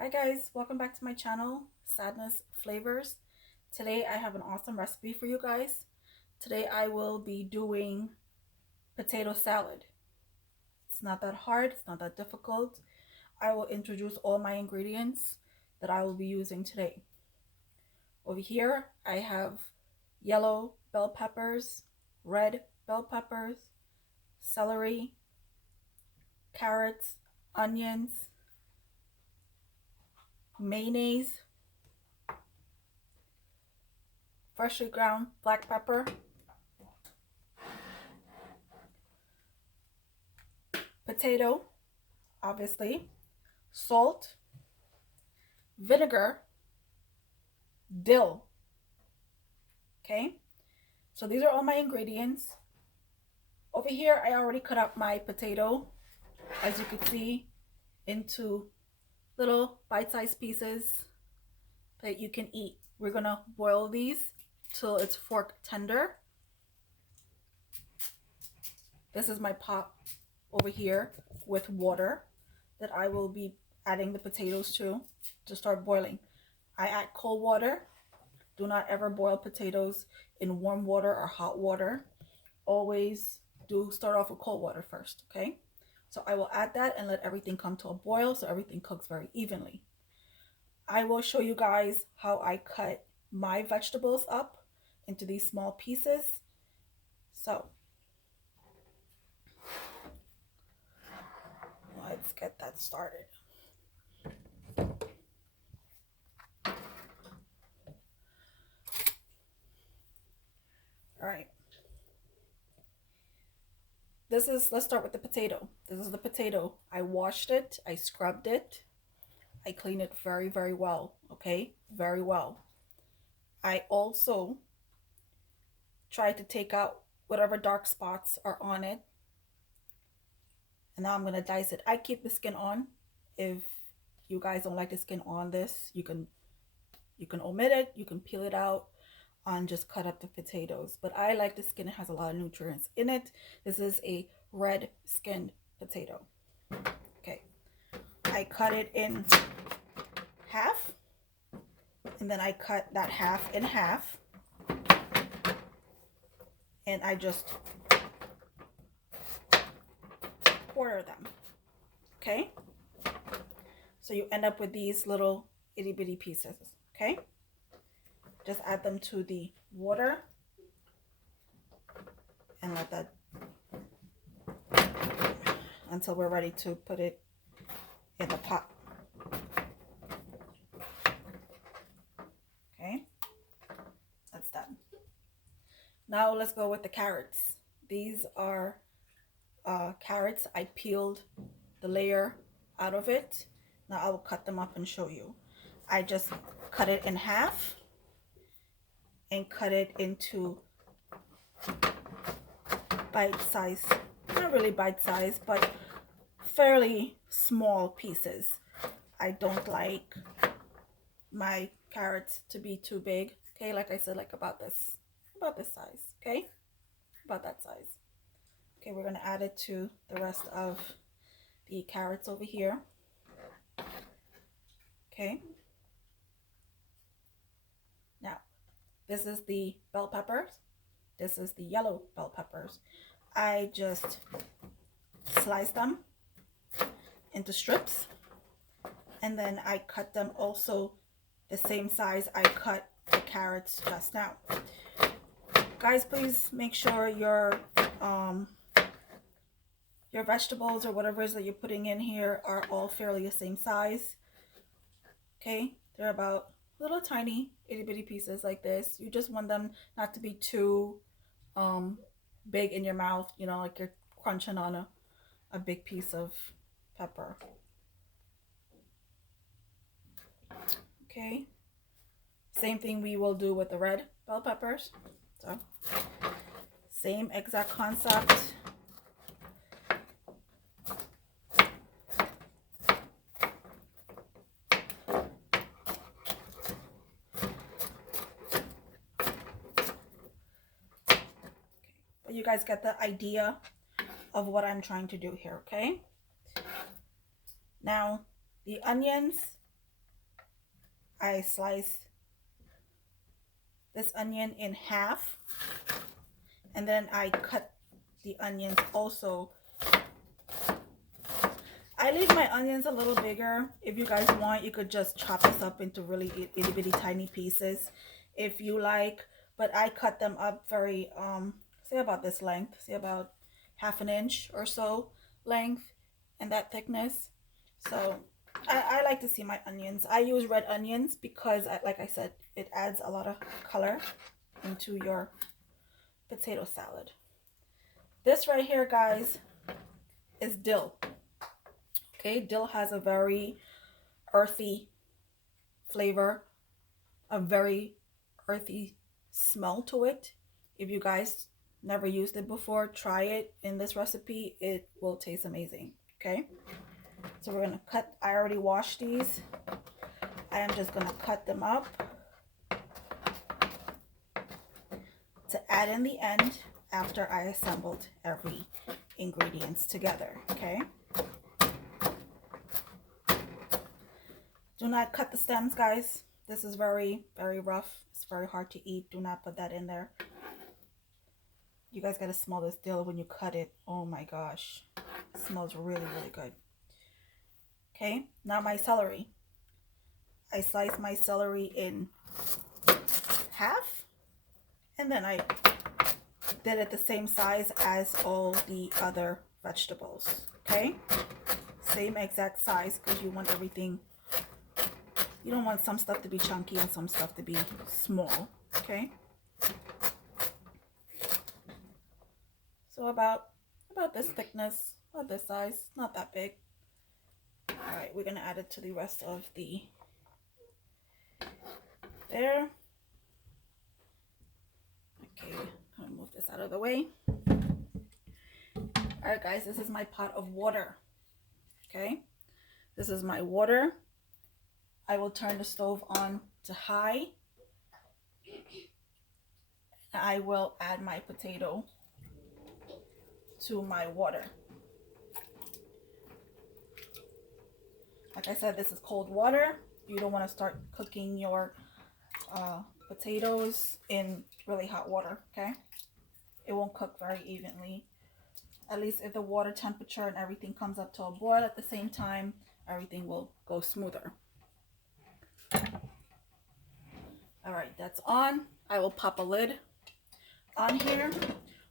Hi guys, welcome back to my channel, Sadness Flavors. Today I have an awesome recipe for you guys. Today I will be doing potato salad. It's not that hard, it's not that difficult. I will introduce all my ingredients that I will be using today. Over here I have yellow bell peppers, red bell peppers, celery, carrots, onions, mayonnaise, freshly ground black pepper, potato, obviously, salt, vinegar, dill. Okay, so these are all my ingredients. Over here, I already cut up my potato, as you can see, into little bite-sized pieces that you can eat. We're gonna boil these till it's fork tender. This is my pot over here with water that I will be adding the potatoes to start boiling. I add cold water. Do not ever boil potatoes in warm water or hot water. Always do start off with cold water first, okay? So I will add that and let everything come to a boil so everything cooks very evenly. I will show you guys how I cut my vegetables up into these small pieces. So let's get that started. All right. Let's start with the potato. This is the potato. I washed it, I scrubbed it, I cleaned it very, very well, okay? Very well. I also tried to take out whatever dark spots are on it. And now I'm gonna dice it. I keep the skin on. If you guys don't like the skin on this, you can omit it, you can peel it out and just cut up the potatoes. But I like the skin, it has a lot of nutrients in it. This is a red skinned potato. Okay, I cut it in half, and then I cut that half in half, and I just quarter them. Okay, so you end up with these little itty bitty pieces. Okay, just add them to the water and let that until we're ready to put it in the pot. Okay, that's done. Now let's go with the carrots. These are carrots. I peeled the layer out of it. Now I will cut them up and show you. I just cut it in half and cut it into bite-size, not really bite-size, but fairly small pieces. I don't like my carrots to be too big. Okay, like I said, like about this size. Okay, about that size. Okay, we're gonna add it to the rest of the carrots over here. Okay, now this is the bell peppers. This is the yellow bell peppers. I just slice them into strips, and then I cut them also the same size I cut the carrots just now. Guys, please make sure your vegetables or whatever it is that you're putting in here are all fairly the same size. Okay, they're about little tiny itty bitty pieces like this. You just want them not to be too big in your mouth, you know, like you're crunching on a big piece of pepper. Okay, same thing we will do with the red bell peppers. So same exact concept. But you guys get the idea of what I'm trying to do here, okay? Now, the onions, I slice this onion in half, and then I cut the onions also. I leave my onions a little bigger. If you guys want, you could just chop this up into really itty bitty tiny pieces if you like, but I cut them up very say about this length, say about half an inch or so length and that thickness. So I like to see my onions. I use red onions because like I said, it adds a lot of color into your potato salad. This right here, guys, is dill. Okay, dill has a very earthy flavor, a very earthy smell to it. If you guys never used it before, try it in this recipe. It will taste amazing. Okay, so we're gonna cut. I already washed these. I am just gonna cut them up to add in the end after I assembled every ingredients together. Okay, do not cut the stems, guys. This is very, very rough. It's very hard to eat. Do not put that in there. You guys gotta smell this dill when you cut it. Oh my gosh, it smells really, really good. Okay, now my celery. I slice my celery in half, and then I did it the same size as all the other vegetables. Okay, same exact size, because you want everything. You don't want some stuff to be chunky and some stuff to be small. Okay, so about this thickness, about this size, not that big. All right, we're gonna add it to the rest of the there. Okay, I'm gonna move this out of the way. All right, guys, this is my pot of water. Okay, this is my water. I will turn the stove on to high. I will add my potato to my water. Like I said, this is cold water. You don't want to start cooking your potatoes in really hot water, okay? It won't cook very evenly. At least if the water temperature and everything comes up to a boil at the same time, everything will go smoother. All right, that's on. I will pop a lid on here.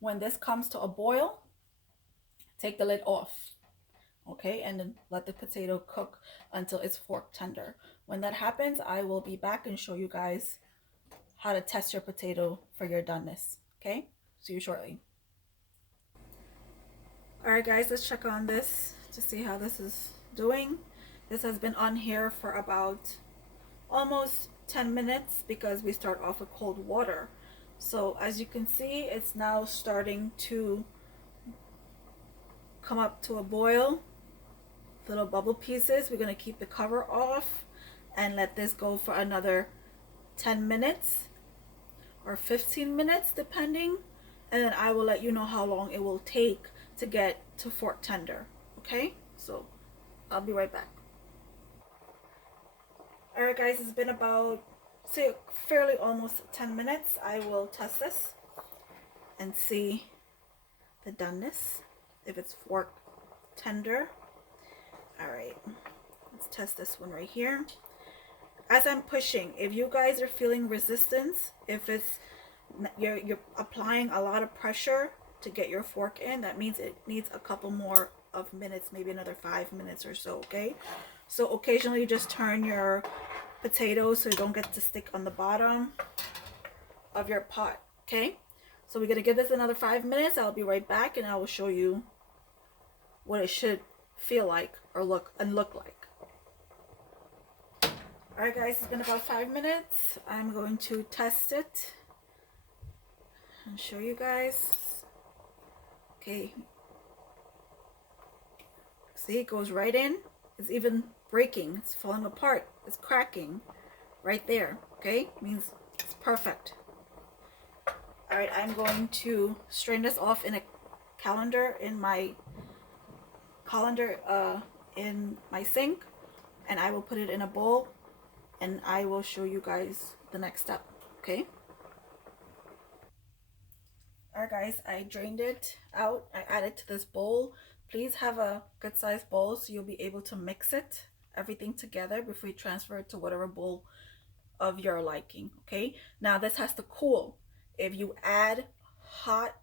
When this comes to a boil, take the lid off. Okay, and then let the potato cook until it's fork tender. When that happens, I will be back and show you guys how to test your potato for your doneness. Okay, see you shortly. All right, guys, let's check on this to see how this is doing. This has been on here for about almost 10 minutes because we start off with cold water. So as you can see, it's now starting to come up to a boil. Little bubble pieces. We're going to keep the cover off and let this go for another 10 minutes or 15 minutes depending, and then I will let you know how long it will take to get to fork tender. Okay, so I'll be right back. All right, guys, it's been about, say, fairly almost 10 minutes. I will test this and see the doneness, if it's fork tender. All right, let's test this one right here. As I'm pushing, if you guys are feeling resistance, if it's you're applying a lot of pressure to get your fork in, that means it needs a couple more of minutes, maybe another 5 minutes or so. Okay, so occasionally just turn your potatoes so you don't get to stick on the bottom of your pot. Okay, so we're gonna give this another 5 minutes. I'll be right back and I will show you what it should feel like or look like. All right, guys, it's been about 5 minutes. I'm going to test it and show you guys. Okay, see, it goes right in. It's even breaking. It's falling apart. It's cracking right there. Okay, means it's perfect. All right, I'm going to strain this off in a colander in my in my sink, and I will put it in a bowl and I will show you guys the next step. Okay. Alright guys, I drained it out. I added to this bowl. Please have a good sized bowl so you'll be able to mix it everything together before you transfer it to whatever bowl of your liking. Okay, now this has to cool. If you add hot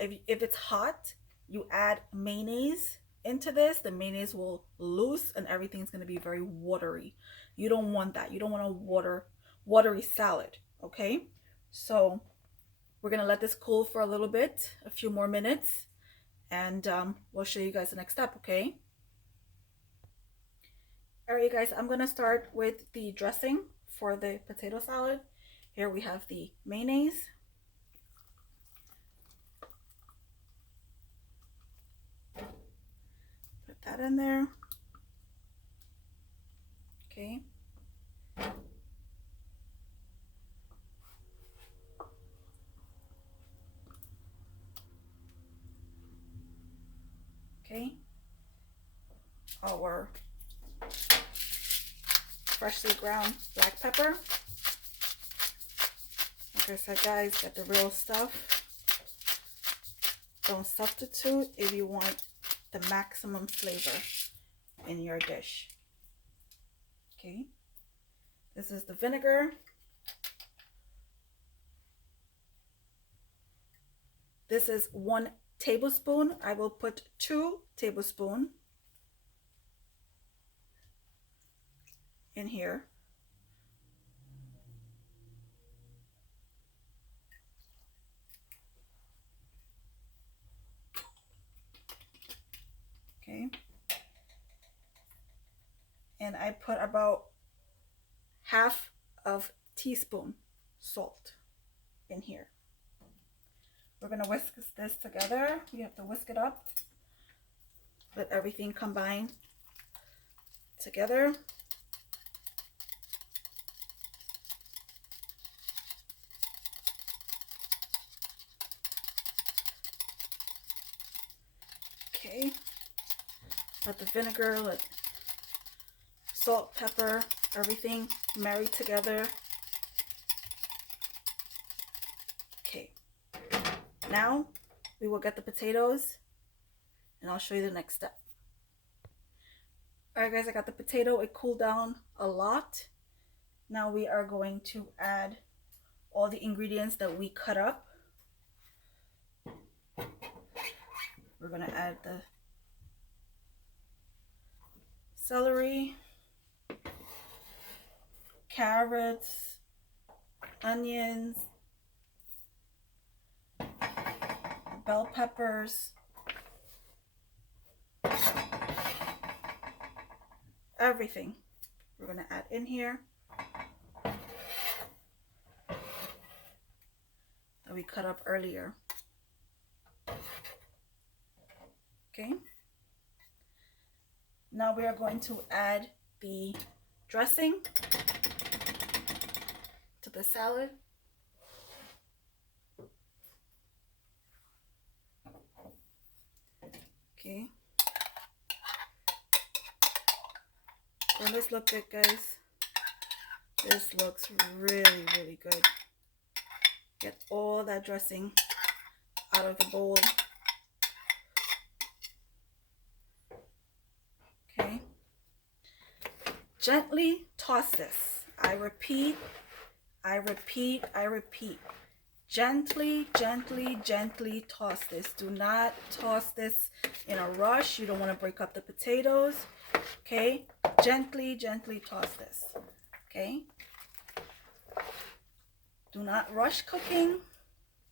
if it's hot, you add mayonnaise into this, the mayonnaise will loose and everything's going to be very watery. You don't want that. You don't want a watery salad. Okay, so we're going to let this cool for a little bit, a few more minutes, and we'll show you guys the next step. Okay. All right, you guys, I'm going to start with the dressing for the potato salad. Here we have the mayonnaise. Put that in there. Okay. Okay. Our freshly ground black pepper. Like I said, guys, get the real stuff. Don't substitute if you want the maximum flavor in your dish. Okay. This is the vinegar. This is 1 tablespoon. I will put 2 tablespoons in here. Okay. And I put about half of teaspoon salt in here. We're going to whisk this together. You have to whisk it up. Let everything combine together. Okay. Let the vinegar, let salt, pepper, everything marry together. Okay. Now we will get the potatoes and I'll show you the next step. Alright guys, I got the potato. It cooled down a lot. Now we are going to add all the ingredients that we cut up. We're going to add the celery, carrots, onions, bell peppers, everything we're going to add in here that we cut up earlier. Okay. Now we are going to add the dressing to the salad. Okay. Doesn't this look good, guys? This looks really, really good. Get all that dressing out of the bowl. Okay. Gently toss this. I repeat, I repeat, I repeat. Gently, gently, gently toss this. Do not toss this in a rush. You don't want to break up the potatoes. Okay. Gently, gently toss this. Okay. Do not rush cooking.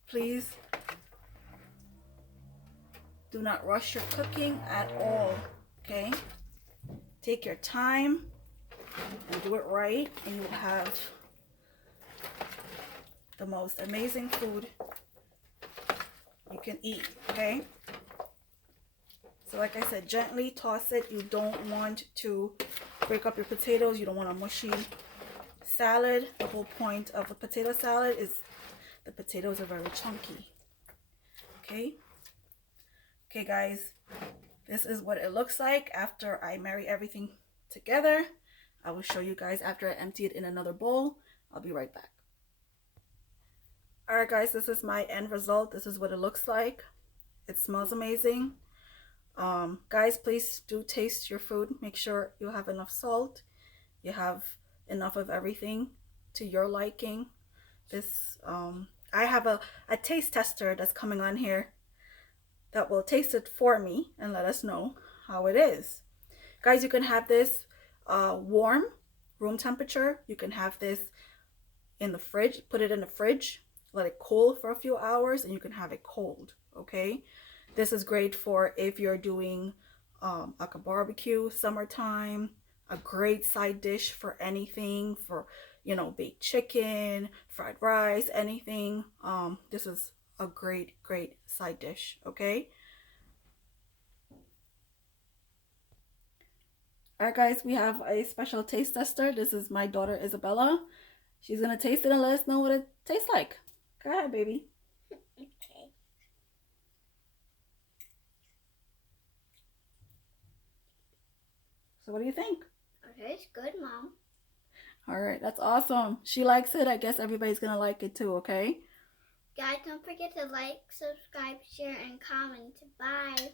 Please. Do not rush your cooking at all. Okay. Take your time and do it right, and you will have the most amazing food you can eat. Okay. So like I said, gently toss it. You don't want to break up your potatoes. You don't want a mushy salad. The whole point of a potato salad is the potatoes are very chunky. Okay. Okay, guys. This is what it looks like after I marry everything together. I will show you guys after I empty it in another bowl. I'll be right back. Alright guys, this is my end result. This is what it looks like. It smells amazing. Guys, please do taste your food. Make sure you have enough salt. You have enough of everything to your liking. This I have a taste tester that's coming on here that will taste it for me and let us know how it is. Guys, you can have this warm, room temperature. You can have this in the fridge, put it in the fridge, let it cool for a few hours, and you can have it cold, okay? This is great for if you're doing like a barbecue, summertime, a great side dish for anything, for, you know, baked chicken, fried rice, anything. This is a great side dish, okay? Alright guys, we have a special taste tester. This is my daughter Isabella. She's gonna taste it and let us know what it tastes like. Go ahead, baby. Okay. So what do you think? Okay, it's good, Mom. Alright, that's awesome. She likes it. I guess everybody's gonna like it too, okay? Guys, don't forget to like, subscribe, share, and comment. Bye.